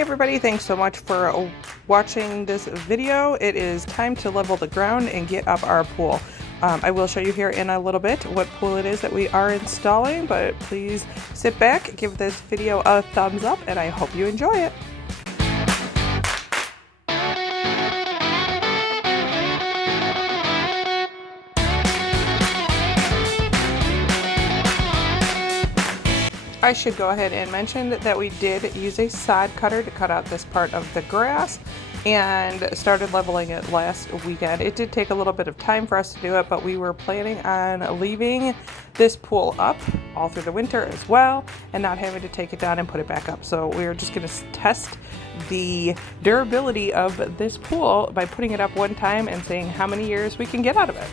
Hey everybody, thanks so much for watching this video. It is time to level the ground and get up our pool. I will show you here in a little bit what pool it is that we are installing, but please sit back, give this video a thumbs up, and I hope you enjoy it. I should go ahead and mention that we did use a sod cutter to cut out this part of the grass and started leveling it last weekend. It did take a little bit of time for us to do it, but we were planning on leaving this pool up all through the winter as well and not having to take it down and put it back up. So we're just going to test the durability of this pool by putting it up one time and seeing how many years we can get out of it.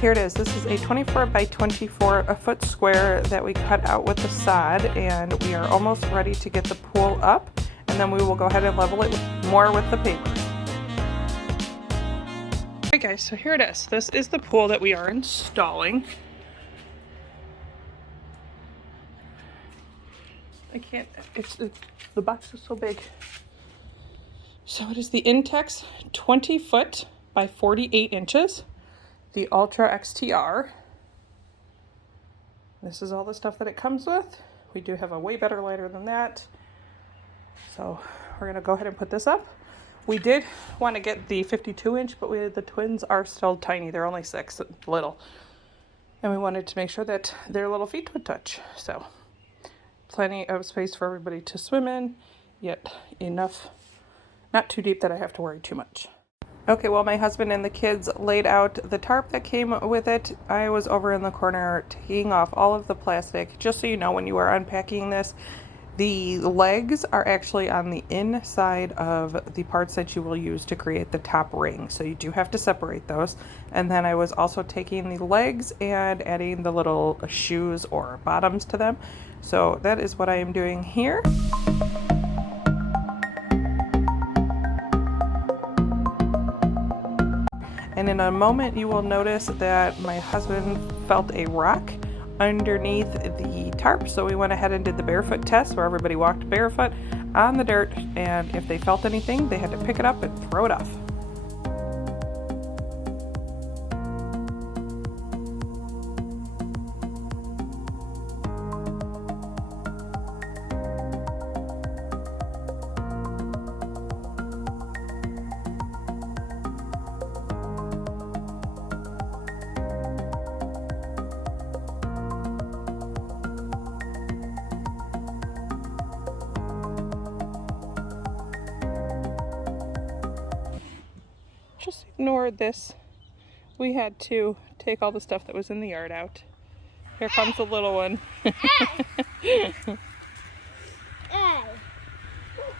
Here it is. This is a 24 by 24 foot square that we cut out with the sod, and we are almost ready to get the pool up, and then we will go ahead and level it more with the paper. Alright guys, so here it is. This is the pool that we are installing. I can't, the box is so big. So it is the Intex 20 foot by 48 inches. The Ultra XTR. This is all the stuff that it comes with. We do have a way better lighter than that. So we're gonna go ahead and put this up. We did want to get the 52 inch, but the twins are still tiny. They're only 6, little. And we wanted to make sure that their little feet would touch. So plenty of space for everybody to swim in, yet enough, not too deep that I have to worry too much. Okay, well, my husband and the kids laid out the tarp that came with it. I was over in the corner taking off all of the plastic. Just so you know, when you are unpacking this, the legs are actually on the inside of the parts that you will use to create the top ring. So you do have to separate those. And then I was also taking the legs and adding the little shoes or bottoms to them. So that is what I am doing here. And in a moment you will notice that my husband felt a rock underneath the tarp, so we went ahead and did the barefoot test where everybody walked barefoot on the dirt, and if they felt anything they had to pick it up and throw it off. Just ignore this. We had to take all the stuff that was in the yard out. Here comes the little one.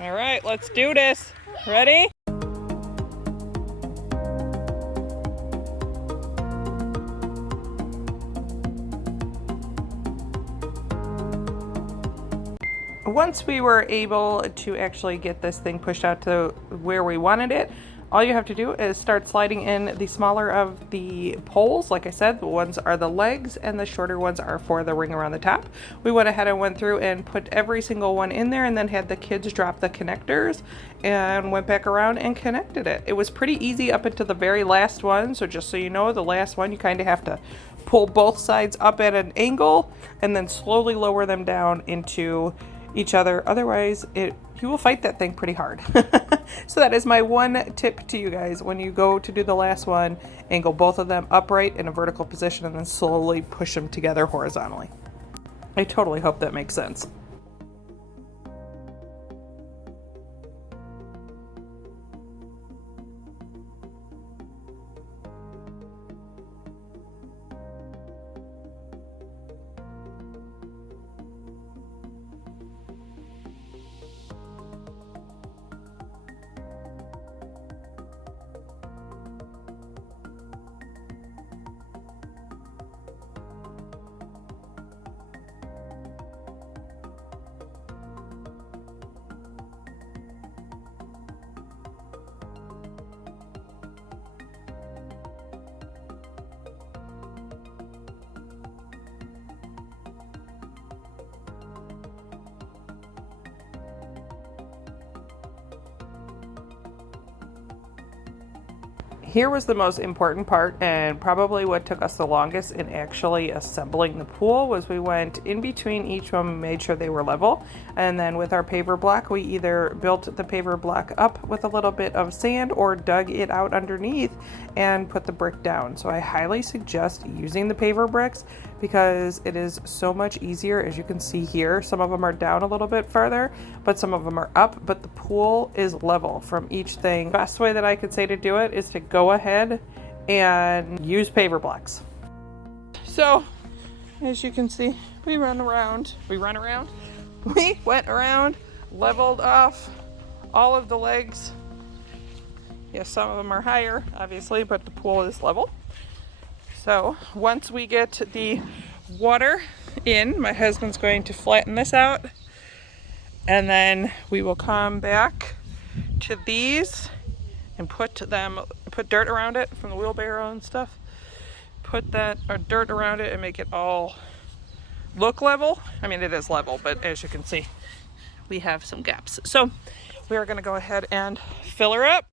All right, let's do this. Ready? Once we were able to actually get this thing pushed out to where we wanted it, all you have to do is start sliding in the smaller of the poles. Like I said, the ones are the legs and the shorter ones are for the ring around the top. We went ahead and went through and put every single one in there and then had the kids drop the connectors and went back around and connected it. It was pretty easy up until the very last one. So just so you know, the last one you kind of have to pull both sides up at an angle and then slowly lower them down into each other. Otherwise, you will fight that thing pretty hard. So that is my one tip to you guys. When you go to do the last one, angle both of them upright in a vertical position and then slowly push them together horizontally. I totally hope that makes sense. Here was the most important part, and probably what took us the longest in actually assembling the pool was we went in between each one, made sure they were level, and then with our paver block we either built the paver block up with a little bit of sand or dug it out underneath and put the brick down. So I highly suggest using the paver bricks because it is so much easier. As you can see here, some of them are down a little bit further, but some of them are up, but the pool is level from each thing. Best way that I could say to do it is to go ahead and use paver blocks. So as you can see, we went around, leveled off all of the legs. Yes, some of them are higher, obviously, but the pool is level. So once we get the water in, my husband's going to flatten this out, and then we will come back to these and put dirt around it from the wheelbarrow and stuff. Put that dirt around it and make it all look level. I mean, it is level, but as you can see, we have some gaps. So we are going to go ahead and fill her up.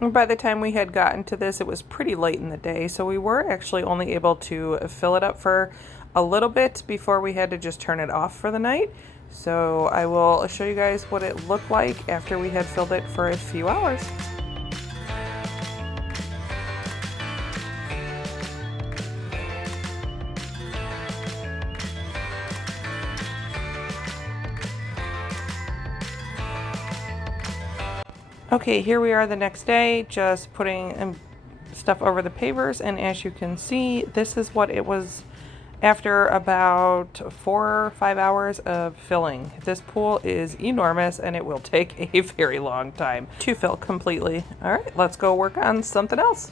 And by the time we had gotten to this, it was pretty late in the day, so we were actually only able to fill it up for a little bit before we had to just turn it off for the night. So I will show you guys what it looked like after we had filled it for a few hours. Okay, here we are the next day, just putting stuff over the pavers, and as you can see, this is what it was after about 4 or 5 hours of filling. This pool is enormous and it will take a very long time to fill completely. All right, let's go work on something else.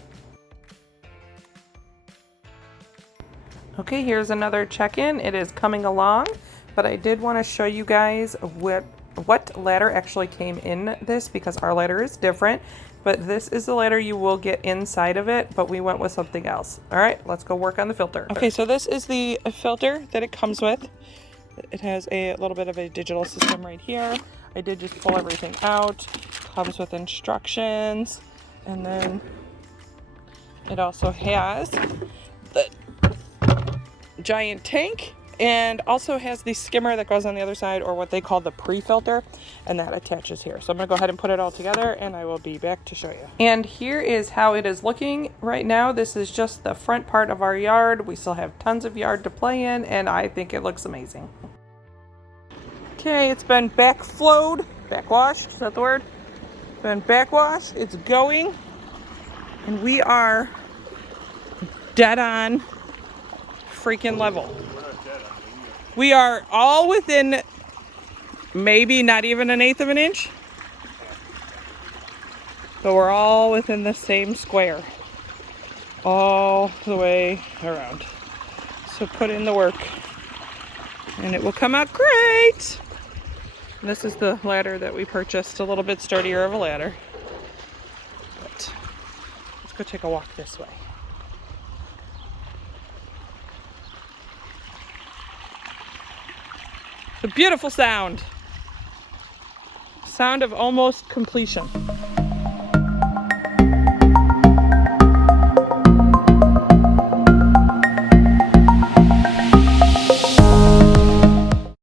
Okay, here's another check-in. It is coming along, but I did want to show you guys what ladder actually came in this, because our ladder is different, but this is the ladder you will get inside of it, but we went with something else. All right, let's go work on the filter. Okay, so this is the filter that it comes with. It has a little bit of a digital system right here. I did just pull everything out. Comes with instructions, and then it also has the giant tank, and also has the skimmer that goes on the other side, or what they call the pre-filter, and that attaches here. So I'm gonna go ahead and put it all together and I will be back to show you. And here is how it is looking right now. This is just the front part of our yard. We still have tons of yard to play in, and I think it looks amazing. Okay, it's been backwashed, is that the word? It's been backwashed, it's going. And we are dead on freaking level. We are all within maybe not even 1/8 of an inch. But we're all within the same square. All the way around. So put in the work and it will come out great. And this is the ladder that we purchased, a little bit sturdier of a ladder. But let's go take a walk this way. It's a beautiful sound. Sound of almost completion.